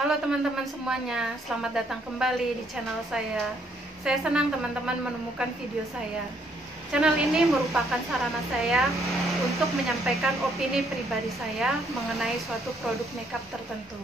Halo teman-teman semuanya, selamat datang kembali di channel saya. Saya senang teman-teman menemukan video saya. Channel ini merupakan sarana saya untuk menyampaikan opini pribadi saya mengenai suatu produk makeup tertentu.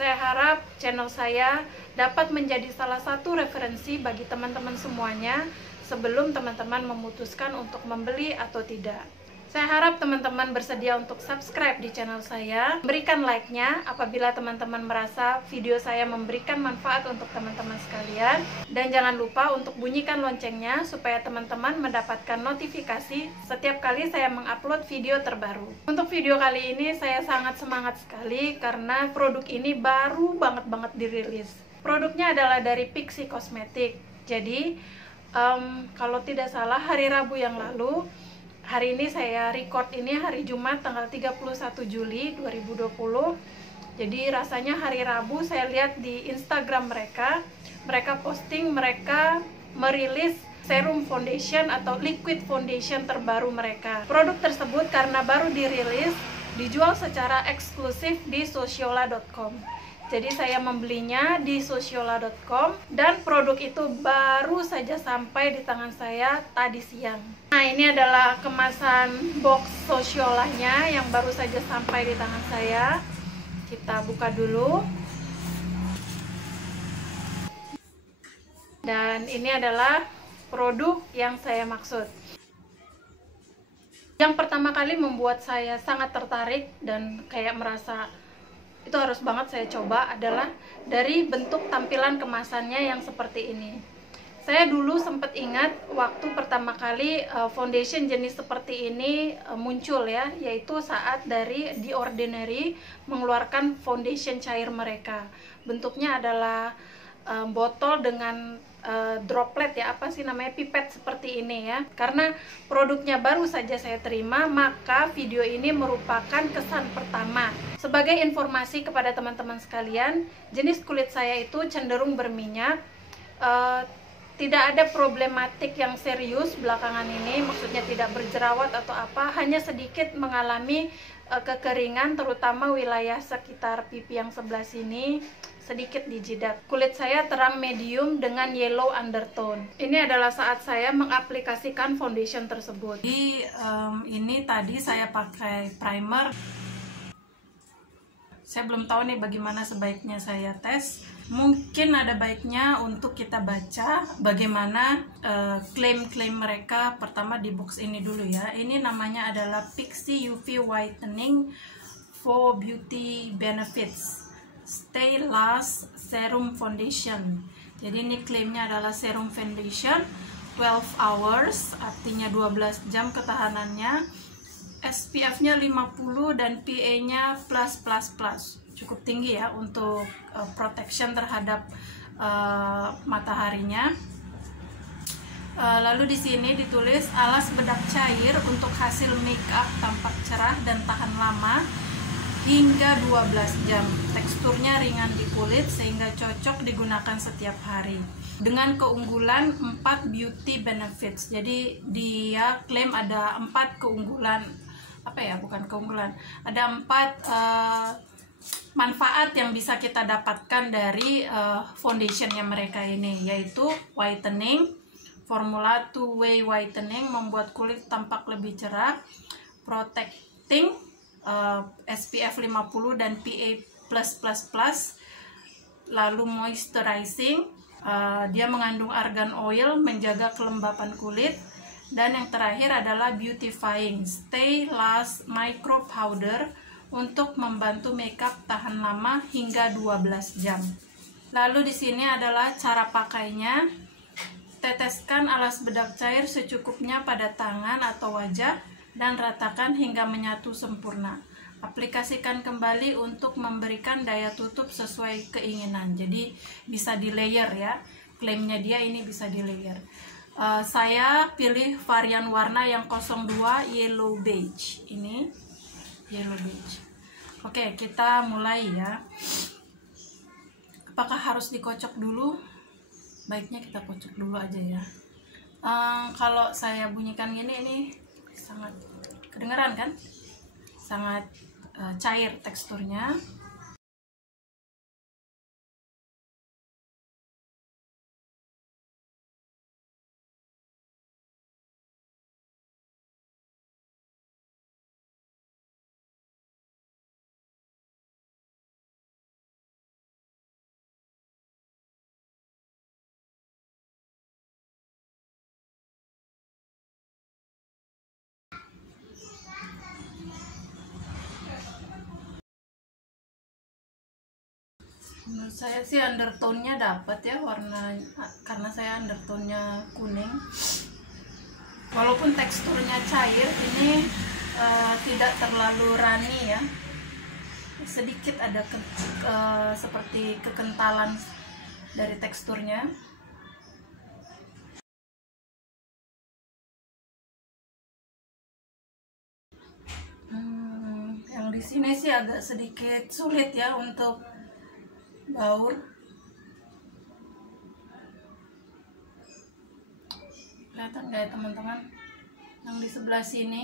Saya harap channel saya dapat menjadi salah satu referensi bagi teman-teman semuanya sebelum teman-teman memutuskan untuk membeli atau tidak. Saya harap teman-teman bersedia untuk subscribe di channel saya, berikan like-nya apabila teman-teman merasa video saya memberikan manfaat untuk teman-teman sekalian, dan jangan lupa untuk bunyikan loncengnya supaya teman-teman mendapatkan notifikasi setiap kali saya mengupload video terbaru. Untuk video kali ini saya sangat semangat sekali karena produk ini baru banget dirilis. Produknya adalah dari Pixi Cosmetic. Jadi kalau tidak salah hari Rabu yang lalu, hari ini saya record ini hari Jumat tanggal 31 Juli 2020. Jadi rasanya hari Rabu saya lihat di Instagram mereka posting mereka merilis serum foundation atau liquid foundation terbaru mereka. Produk tersebut karena baru dirilis dijual secara eksklusif di sociola.com. Jadi saya membelinya di sociola.com dan produk itu baru saja sampai di tangan saya tadi siang. Nah, ini adalah kemasan box Sociolanya yang baru saja sampai di tangan saya. Kita buka dulu. Dan ini adalah produk yang saya maksud. Yang pertama kali membuat saya sangat tertarik dan kayak merasa itu harus banget saya coba adalah dari bentuk tampilan kemasannya yang seperti ini. Saya dulu sempat ingat waktu pertama kali foundation jenis seperti ini muncul ya, yaitu saat dari The Ordinary mengeluarkan foundation cair mereka. Bentuknya adalah botol dengan droplet ya, apa sih namanya, pipet seperti ini ya. Karena produknya baru saja saya terima, maka video ini merupakan kesan pertama. Sebagai informasi kepada teman-teman sekalian, jenis kulit saya itu cenderung berminyak, tidak ada problematik yang serius belakangan ini, maksudnya tidak berjerawat atau apa, hanya sedikit mengalami kekeringan, terutama wilayah sekitar pipi yang sebelah sini, sedikit di jidat. Kulit saya terang medium dengan yellow undertone. Ini adalah saat saya mengaplikasikan foundation tersebut. Jadi ini tadi saya pakai primer. Saya belum tahu nih bagaimana sebaiknya saya tes. Mungkin ada baiknya untuk kita baca bagaimana klaim-klaim mereka. Pertama di box ini dulu ya. Ini namanya adalah Pixi UV Whitening for Beauty Benefits Stay Last Serum Foundation. Jadi ini klaimnya adalah serum foundation 12 hours, artinya 12 jam ketahanannya. SPF-nya 50 dan PA-nya plus. Cukup tinggi ya untuk protection terhadap mataharinya. Lalu di sini ditulis alas bedak cair untuk hasil make up tampak cerah dan tahan lama hingga 12 jam. Teksturnya ringan di kulit sehingga cocok digunakan setiap hari. Dengan keunggulan 4 beauty benefits. Jadi dia klaim ada 4 keunggulan. Apa ya, bukan keunggulan. Ada 4 manfaat yang bisa kita dapatkan dari foundationnya mereka ini, yaitu whitening, formula two-way whitening membuat kulit tampak lebih cerah, protecting, SPF 50 dan PA+++, lalu moisturizing, dia mengandung argan oil menjaga kelembapan kulit, dan yang terakhir adalah beautifying, stay last micro powder untuk membantu makeup tahan lama hingga 12 jam. Lalu di sini adalah cara pakainya. Teteskan alas bedak cair secukupnya pada tangan atau wajah dan ratakan hingga menyatu sempurna. Aplikasikan kembali untuk memberikan daya tutup sesuai keinginan. Jadi bisa di layer ya. Klaimnya dia ini bisa di layer. Saya pilih varian warna yang 02 yellow beige. Ini yellow beige. Oke, kita mulai ya. Apakah harus dikocok dulu? Baiknya kita kocok dulu aja ya. Kalau saya bunyikan gini, ini sangat kedengeran kan? Sangat cair teksturnya. Menurut saya sih undertone-nya dapat ya, warna, karena saya undertone-nya kuning. Walaupun teksturnya cair, ini tidak terlalu runny ya. Sedikit ada seperti kekentalan dari teksturnya. Yang di sini sih agak sedikit sulit ya untuk baur. Kelihatan nggak ya teman-teman? Yang di sebelah sini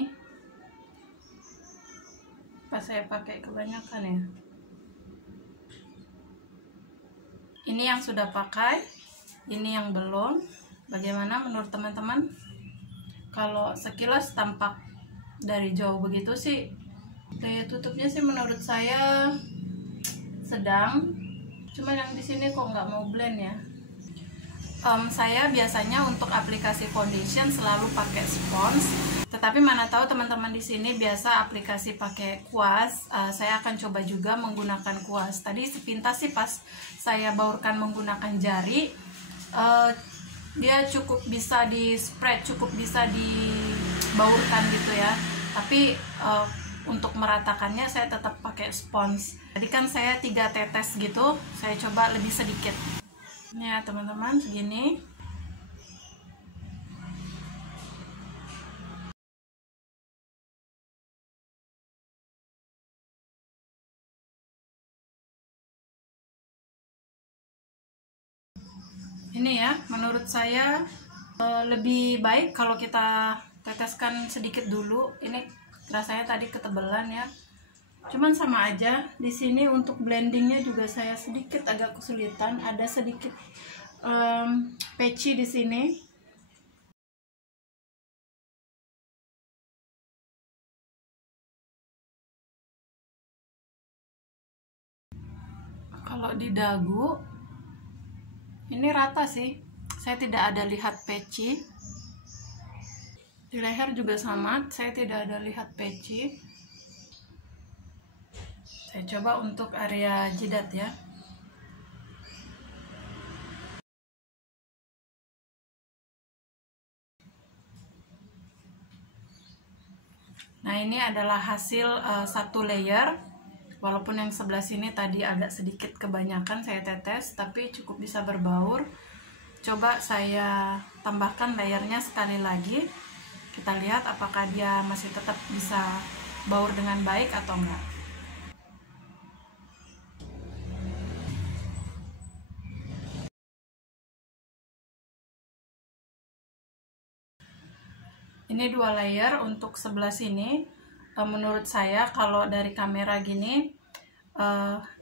pas saya pakai kebanyakan ya. Ini yang sudah pakai, ini yang belum. Bagaimana menurut teman-teman? Kalau sekilas tampak dari jauh begitu sih, daya tutupnya sih menurut saya sedang. Cuma yang di sini kok nggak mau blend ya. Saya biasanya untuk aplikasi foundation selalu pakai spons, tetapi mana tahu teman-teman di sini biasa aplikasi pakai kuas. Saya akan coba juga menggunakan kuas. Tadi sepintas sih pas saya baurkan menggunakan jari, dia cukup bisa di spread, cukup bisa dibaurkan gitu ya. Tapi untuk meratakannya saya tetap pakai spons. Tadi kan saya 3 tetes gitu, saya coba lebih sedikit. Ini ya teman-teman, segini. Ini ya, menurut saya lebih baik kalau kita teteskan sedikit dulu. Ini rasanya tadi ketebalan ya. Cuman sama aja. Di sini untuk blendingnya juga saya sedikit agak kesulitan. Ada sedikit patchy di sini. Kalau di dagu ini rata sih. Saya tidak ada lihat patchy. Di leher juga sama. Saya tidak ada lihat patchy. Saya coba untuk area jidat ya. Nah, ini adalah hasil satu layer. Walaupun yang sebelah sini tadi agak sedikit kebanyakan saya tetes, tapi cukup bisa berbaur. Coba saya tambahkan layernya sekali lagi. Kita lihat apakah dia masih tetap bisa baur dengan baik atau enggak. Ini 2 layer untuk sebelah sini. Menurut saya kalau dari kamera gini,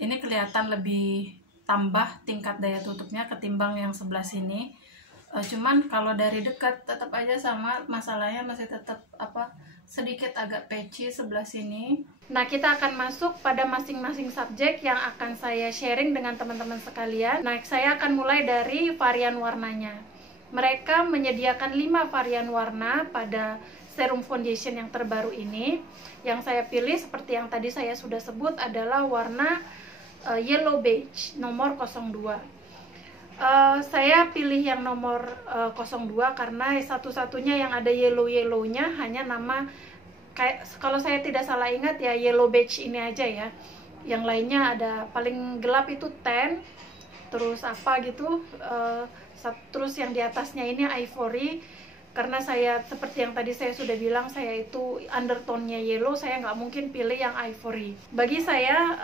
ini kelihatan lebih tambah tingkat daya tutupnya ketimbang yang sebelah sini. Cuman kalau dari dekat tetap aja sama, masalahnya masih tetap sedikit agak patchy sebelah sini. Nah, kita akan masuk pada masing-masing subjek yang akan saya sharing dengan teman-teman sekalian. Nah, saya akan mulai dari varian warnanya. Mereka menyediakan 5 varian warna pada serum foundation yang terbaru ini. Yang saya pilih seperti yang tadi saya sudah sebut adalah warna yellow beige nomor 02. Saya pilih yang nomor 02 karena satu-satunya yang ada yellow-yellownya hanya nama, kayak kalau saya tidak salah ingat ya, yellow beige ini aja ya. Yang lainnya ada paling gelap itu tan, terus apa gitu, terus yang di atasnya ini ivory. Karena saya seperti yang tadi saya sudah bilang, saya itu undertone-nya yellow, saya nggak mungkin pilih yang ivory. Bagi saya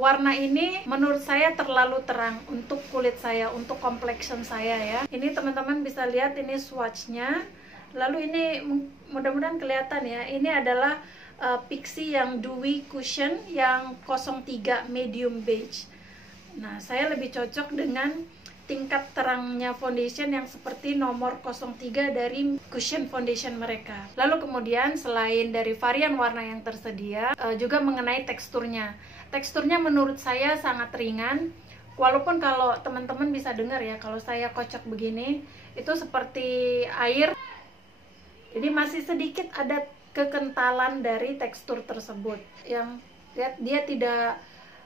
warna ini menurut saya terlalu terang untuk kulit saya, untuk complexion saya ya. Ini teman-teman bisa lihat, ini swatch-nya. Lalu ini mudah-mudahan kelihatan ya, ini adalah Pixi yang dewy cushion yang 03 medium beige. Nah, saya lebih cocok dengan tingkat terangnya foundation yang seperti nomor 03 dari cushion foundation mereka. Lalu kemudian selain dari varian warna yang tersedia, juga mengenai teksturnya. Teksturnya menurut saya sangat ringan. Walaupun kalau teman-teman bisa dengar ya, kalau saya kocok begini, itu seperti air. Jadi masih sedikit ada kekentalan dari tekstur tersebut. Yang lihat, dia tidak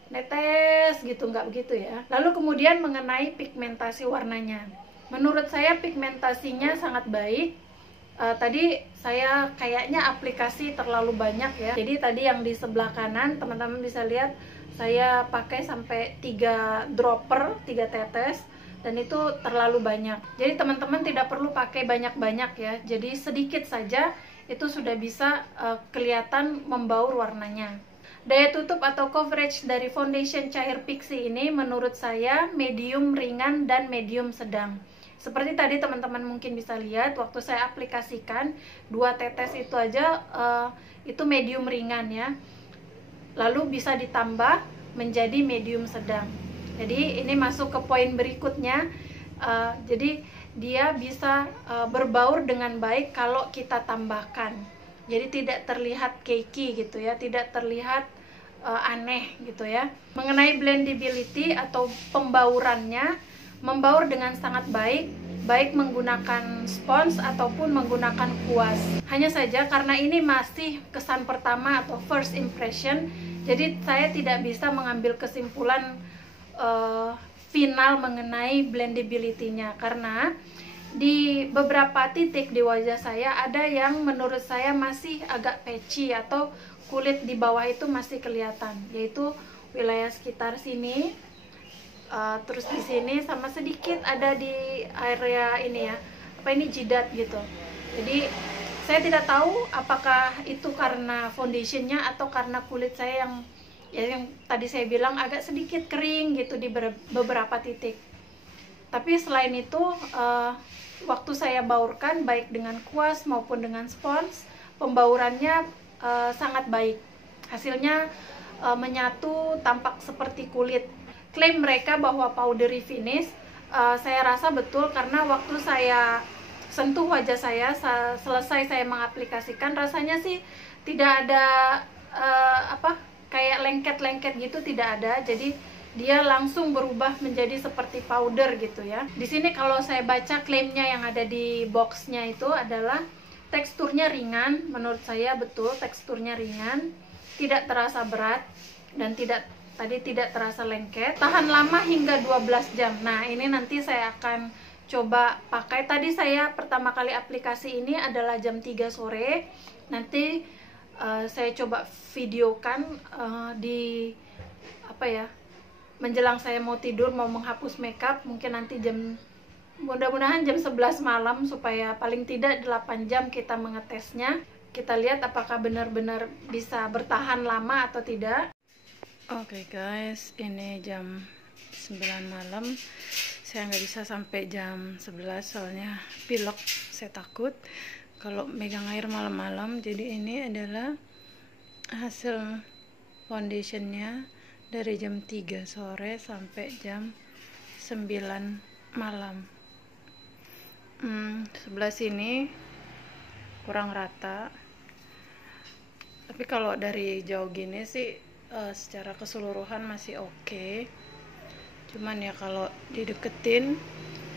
netes gitu, nggak begitu ya. Lalu kemudian mengenai pigmentasi warnanya, menurut saya pigmentasinya sangat baik. Tadi saya kayaknya aplikasi terlalu banyak ya. Jadi tadi yang di sebelah kanan teman-teman bisa lihat saya pakai sampai 3 dropper, 3 tetes, dan itu terlalu banyak. Jadi teman-teman tidak perlu pakai banyak-banyak ya. Jadi sedikit saja itu sudah bisa kelihatan membaur warnanya. Daya tutup atau coverage dari foundation cair Pixi ini menurut saya medium ringan dan medium sedang. Seperti tadi teman-teman mungkin bisa lihat waktu saya aplikasikan 2 tetes itu aja itu medium ringan ya. Lalu bisa ditambah menjadi medium sedang. Jadi ini masuk ke poin berikutnya. Jadi dia bisa berbaur dengan baik kalau kita tambahkan. Jadi tidak terlihat cakey gitu ya, tidak terlihat aneh gitu ya. Mengenai blendability atau pembaurannya, membaur dengan sangat baik, baik menggunakan spons ataupun menggunakan kuas. Hanya saja karena ini masih kesan pertama atau first impression, jadi saya tidak bisa mengambil kesimpulan final mengenai blendability-nya, karena di beberapa titik di wajah saya ada yang menurut saya masih agak patchy atau kulit di bawah itu masih kelihatan, yaitu wilayah sekitar sini, terus di sini, sama sedikit ada di area ini ya, apa ini, jidat gitu. Jadi saya tidak tahu apakah itu karena foundationnya atau karena kulit saya yang tadi saya bilang agak sedikit kering gitu di beberapa titik. Tapi selain itu waktu saya baurkan baik dengan kuas maupun dengan spons, pembaurannya sangat baik. Hasilnya menyatu, tampak seperti kulit. Klaim mereka bahwa powdery finish, saya rasa betul, karena waktu saya sentuh wajah saya selesai saya mengaplikasikan, rasanya sih tidak ada kayak lengket-lengket gitu, tidak ada. Jadi dia langsung berubah menjadi seperti powder gitu ya. Di sini kalau saya baca klaimnya yang ada di boxnya itu adalah teksturnya ringan. Menurut saya betul, teksturnya ringan, tidak terasa berat, dan tidak terasa lengket. Tahan lama hingga 12 jam. Nah, ini nanti saya akan coba pakai. Tadi saya pertama kali aplikasi ini adalah jam 3 sore. Nanti saya coba videokan di menjelang saya mau tidur, mau menghapus makeup, mungkin nanti mudah-mudahan jam 11 malam, supaya paling tidak 8 jam kita mengetesnya. Kita lihat apakah benar-benar bisa bertahan lama atau tidak. Oke guys, ini jam 9 malam. Saya nggak bisa sampai jam 11 soalnya pilek. Saya takut kalau megang air malam-malam. Jadi ini adalah hasil foundationnya dari jam 3 sore sampai jam 9 malam. Sebelah sini kurang rata, tapi kalau dari jauh gini sih secara keseluruhan masih oke. Cuman ya kalau dideketin,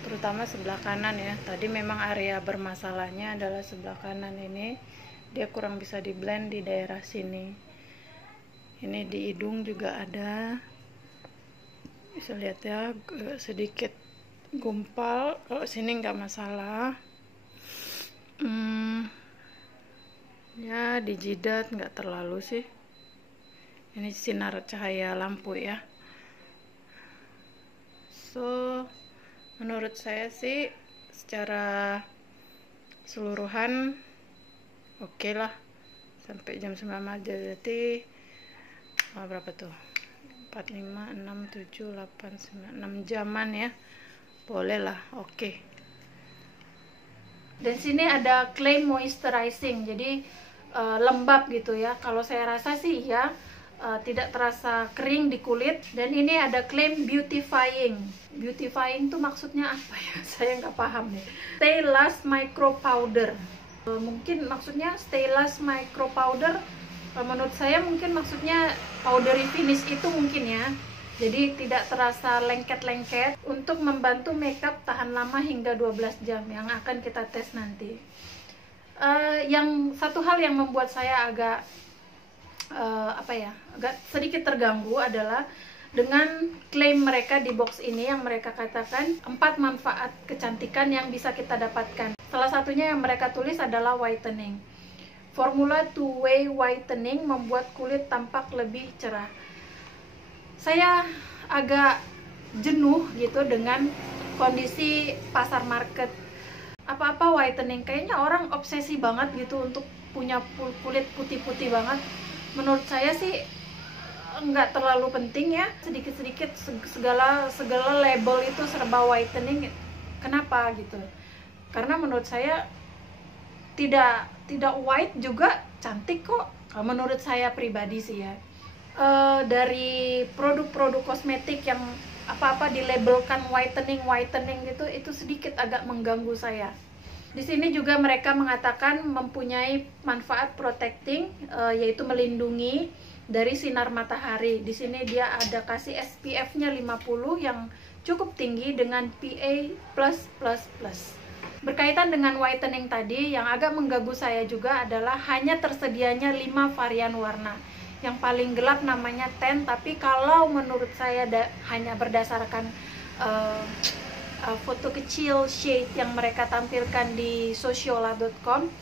terutama sebelah kanan ya, tadi memang area bermasalahnya adalah sebelah kanan ini, dia kurang bisa di blend di daerah sini. Ini di hidung juga ada, bisa lihat ya, sedikit gumpal. Kalau sini nggak masalah. Ya di jidat nggak terlalu sih. Ini sinar cahaya lampu ya. So menurut saya sih secara keseluruhan oke lah. Sampai jam 9 malam, jadi berapa tuh, 4, 5, 6, 7, 8, 9, 6 jaman ya, boleh lah, oke. Dan sini ada claim moisturizing, jadi lembab gitu ya. Kalau saya rasa sih ya, tidak terasa kering di kulit. Dan ini ada claim beautifying. Beautifying tuh maksudnya apa ya? Saya nggak paham nih. Stay Last Micro Powder, mungkin maksudnya Stay Last Micro Powder. Menurut saya mungkin maksudnya powdery finish itu mungkin ya. Jadi tidak terasa lengket-lengket, untuk membantu makeup tahan lama hingga 12 jam yang akan kita tes nanti. Yang satu hal yang membuat saya agak agak sedikit terganggu adalah dengan klaim mereka di box ini yang mereka katakan 4 manfaat kecantikan yang bisa kita dapatkan. Salah satunya yang mereka tulis adalah whitening. Formula two-way whitening membuat kulit tampak lebih cerah. Saya agak jenuh gitu dengan kondisi pasar market. Apa-apa whitening, kayaknya orang obsesi banget gitu untuk punya kulit putih-putih banget. Menurut saya sih nggak terlalu penting ya, sedikit-sedikit segala label itu serba whitening. Kenapa gitu? Karena menurut saya tidak white juga cantik kok, menurut saya pribadi sih ya. Dari produk-produk kosmetik yang apa-apa dilabelkan whitening gitu, itu sedikit agak mengganggu saya. Di sini juga mereka mengatakan mempunyai manfaat protecting, yaitu melindungi dari sinar matahari. Di sini dia ada kasih SPF-nya 50 yang cukup tinggi dengan PA+++. Berkaitan dengan whitening tadi, yang agak mengganggu saya juga adalah hanya tersedianya 5 varian warna. Yang paling gelap namanya tan, tapi kalau menurut saya hanya berdasarkan foto kecil shade yang mereka tampilkan di sociola.com,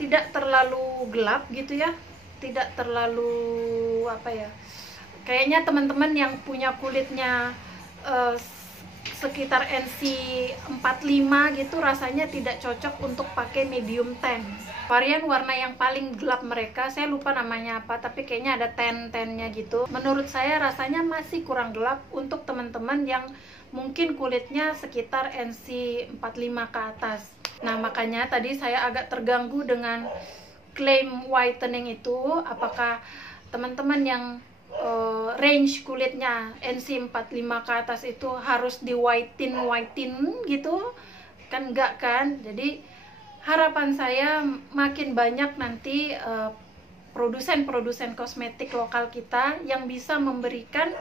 tidak terlalu gelap gitu ya, tidak terlalu kayaknya teman-teman yang punya kulitnya sekitar NC 45 gitu rasanya tidak cocok untuk pakai medium tan. Varian warna yang paling gelap mereka, saya lupa namanya apa, tapi kayaknya ada tan-tannya gitu. Menurut saya rasanya masih kurang gelap untuk teman-teman yang mungkin kulitnya sekitar NC 45 ke atas. Nah, makanya tadi saya agak terganggu dengan klaim whitening itu. Apakah teman-teman yang range kulitnya NC 45 ke atas itu harus di whiten gitu? Kan enggak kan? Jadi harapan saya makin banyak nanti produsen-produsen kosmetik lokal kita yang bisa memberikan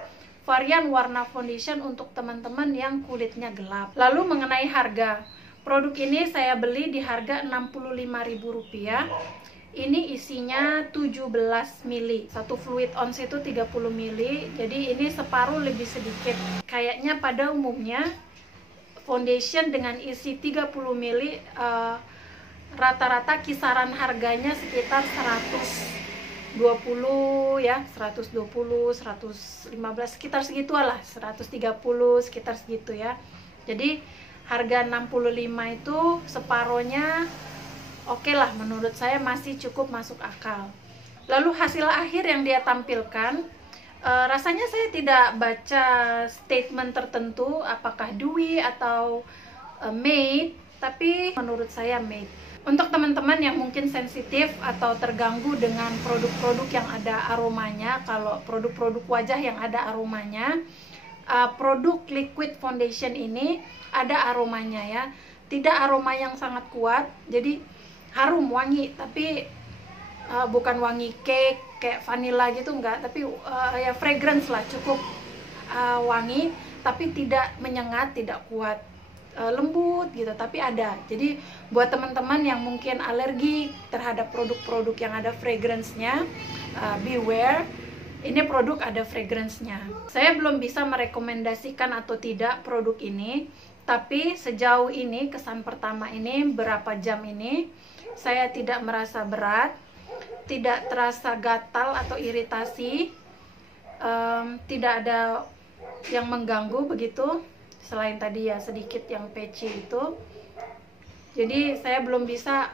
varian warna foundation untuk teman-teman yang kulitnya gelap. Lalu mengenai harga, produk ini saya beli di harga Rp65.000. Ini isinya 17 ml, satu fluid ounce itu 30 ml, jadi ini separuh lebih sedikit. Kayaknya pada umumnya foundation dengan isi 30 ml rata-rata kisaran harganya sekitar 120 ya, 120, 115, sekitar segitu lah, 130 sekitar segitu ya. Jadi harga 65 itu separohnya oke lah, menurut saya masih cukup masuk akal. Lalu hasil akhir yang dia tampilkan, rasanya saya tidak baca statement tertentu apakah dewy atau matte, tapi menurut saya matte. Untuk teman-teman yang mungkin sensitif atau terganggu dengan produk-produk yang ada aromanya, kalau produk-produk wajah yang ada aromanya, produk liquid foundation ini ada aromanya ya. Tidak aroma yang sangat kuat, jadi harum, wangi, tapi bukan wangi cake kayak vanilla gitu enggak, tapi ya fragrance lah, cukup wangi, tapi tidak menyengat, tidak kuat, lembut gitu, tapi ada. Jadi buat teman-teman yang mungkin alergi terhadap produk-produk yang ada fragrance-nya, beware, ini produk ada fragrance-nya. Saya belum bisa merekomendasikan atau tidak produk ini, tapi sejauh ini kesan pertama ini, berapa jam ini, saya tidak merasa berat, tidak terasa gatal atau iritasi, tidak ada yang mengganggu begitu, selain tadi ya sedikit yang patchy itu. Jadi saya belum bisa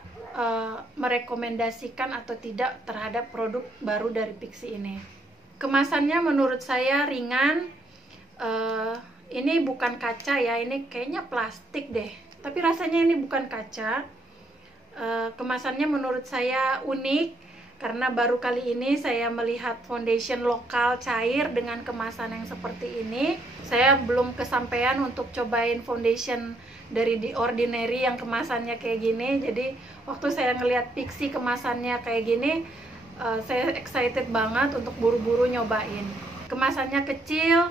merekomendasikan atau tidak terhadap produk baru dari Pixi ini. Kemasannya menurut saya ringan. Ini bukan kaca ya, ini kayaknya plastik deh, tapi rasanya ini bukan kaca. Kemasannya menurut saya unik, karena baru kali ini saya melihat foundation lokal cair dengan kemasan yang seperti ini. Saya belum kesampaian untuk cobain foundation dari The Ordinary yang kemasannya kayak gini. Jadi waktu saya ngelihat Pixi kemasannya kayak gini, saya excited banget untuk buru-buru nyobain. Kemasannya kecil,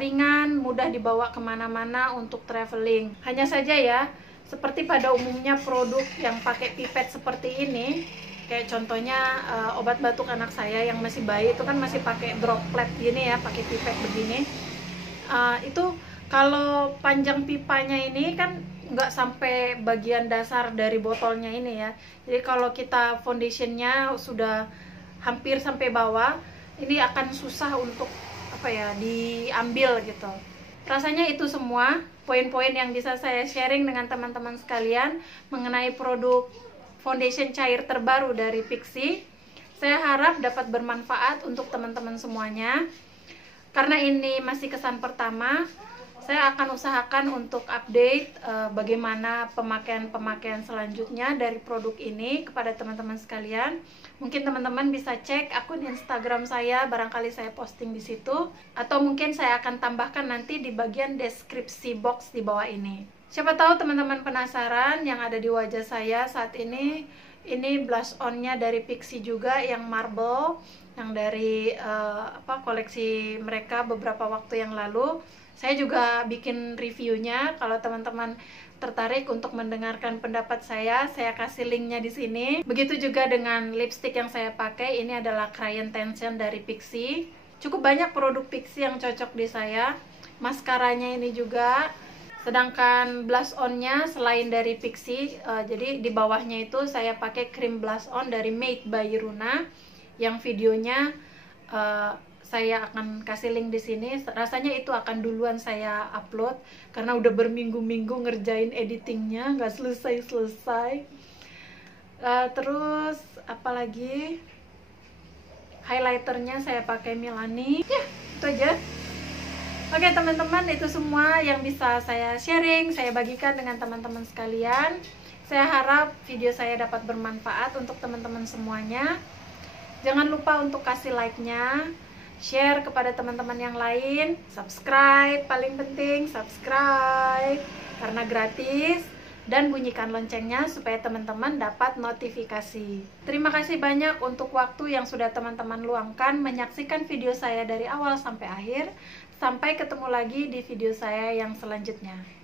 ringan, mudah dibawa kemana-mana untuk traveling. Hanya saja ya, seperti pada umumnya produk yang pakai pipet seperti ini, Kayak contohnya obat batuk anak saya yang masih bayi itu kan masih pakai droplet gini ya, pakai pipet begini. Itu kalau panjang pipanya ini kan nggak sampai bagian dasar dari botolnya ini ya. Jadi kalau kita foundationnya sudah hampir sampai bawah, ini akan susah untuk diambil gitu. Rasanya itu semua poin-poin yang bisa saya sharing dengan teman-teman sekalian mengenai produk foundation cair terbaru dari Pixi. Saya harap dapat bermanfaat untuk teman-teman semuanya. Karena ini masih kesan pertama, saya akan usahakan untuk update bagaimana pemakaian selanjutnya dari produk ini kepada teman-teman sekalian. Mungkin teman-teman bisa cek akun Instagram saya, barangkali saya posting di situ, atau mungkin saya akan tambahkan nanti di bagian deskripsi box di bawah ini. Siapa tahu teman-teman penasaran yang ada di wajah saya saat ini blush on-nya dari Pixi juga yang marble, yang dari koleksi mereka beberapa waktu yang lalu. Saya juga bikin reviewnya. Kalau teman-teman tertarik untuk mendengarkan pendapat saya kasih linknya di sini. Begitu juga dengan lipstick yang saya pakai. Ini adalah Crayon Tension dari Pixi. Cukup banyak produk Pixi yang cocok di saya. Maskaranya ini juga. Sedangkan blush on-nya selain dari Pixi, jadi di bawahnya itu saya pakai cream blush on dari Made by Runa. Yang videonya saya akan kasih link di sini. Rasanya itu akan duluan saya upload karena udah berminggu-minggu ngerjain editingnya, nggak selesai. Terus apalagi highlighternya saya pakai Milani. Ya, itu aja. Oke teman-teman, itu semua yang bisa saya sharing, saya bagikan dengan teman-teman sekalian. Saya harap video saya dapat bermanfaat untuk teman-teman semuanya. Jangan lupa untuk kasih like-nya, share kepada teman-teman yang lain, subscribe, paling penting subscribe karena gratis, dan bunyikan loncengnya supaya teman-teman dapat notifikasi. Terima kasih banyak untuk waktu yang sudah teman-teman luangkan menyaksikan video saya dari awal sampai akhir. Sampai ketemu lagi di video saya yang selanjutnya.